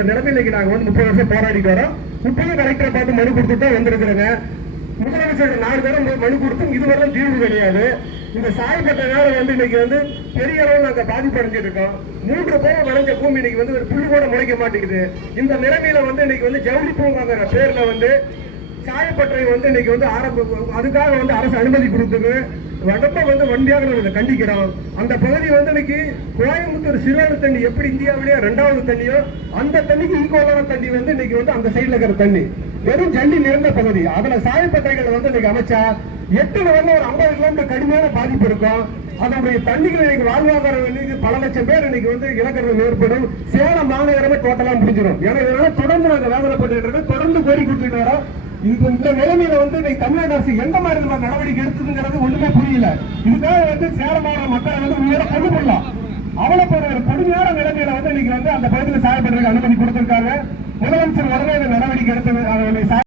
நிலைமையில நாங்க 30 வருஷம் போராடிட்டு வரோம். இப்பயும் கலெக்டரை பார்த்து மனு கொடுத்துட்டு வந்திருக்கிறேங்க. முதலமைச்சர் 4 தரம் மனு கொடுத்தும் இதுவரை தீர்வு கிடையாது. இந்த சாயப்பட்ட நேரம் இன்னைக்கு பெரிய அளவில் நாங்க பாதிப்படைஞ்சிட்டு இருக்கோம். 3 பேரை வளைஞ்ச பூமி இன்னைக்கு ஒரு புல்லு கூட முளைக்க மாட்டேங்குது. இந்த நிலைமையில இன்னைக்கு ஜவுளி பூங்காங்கிற பேர்ல சாயப்பட்டறை இன்னைக்கு அதுக்காக அரசு அனுமதி கொடுத்துருக்கு. வடப்ப வண்டியாக கண்டிக்கிறோம். அந்த பகுதி இன்னைக்கு கோயம்புத்தூர் சிறுவாணி தண்ணி எப்படி இந்தியாவிலேயே 2வது தண்ணியோ அந்த தண்ணிக்கு ஈக்குவலான தண்ணி இன்னைக்கு அந்த சைட்ல இருக்கிற தண்ணி வெறும் ஜல்லி நிறைந்த பகுதி. அதுல சாயப்பட்டைகள் இன்னைக்கு அமைச்சா 8 ஒரு 50 கிலோமீட்டர் கடுமையான பாதிப்பு இருக்கும். அதனுடைய தண்ணிகள் இன்னைக்கு வாழ்வாதாரம் பல லட்சம் பேர் இன்னைக்கு இழக்கிறது ஏற்படும். சேலம் மாநகரமே டோட்டலா முடிஞ்சிடும். ஏன்னா இதனால தொடர்ந்து நாங்க வேதனைப்பட்டு இருக்கோம். தொடர்ந்து கோரி கொடுத்துட்டு வரோம். இந்த நிலைமையில இன்னைக்கு தமிழ்நாடு அரசு எந்த மாதிரி நடவடிக்கை எடுத்ததுங்கிறது ஒண்ணுமே புரியல. இதுக்காக சேலமான மக்களை உயிரை கொண்டு கொள்ளலாம். அவ்வளவு ஒரு கடுமையான நிலைமையில இன்னைக்கு அந்த பகுதியில் சாயப்படுறதுக்கு அனுமதி கொடுத்திருக்காங்க. முதலமைச்சர் உடனே நடவடிக்கை எடுத்து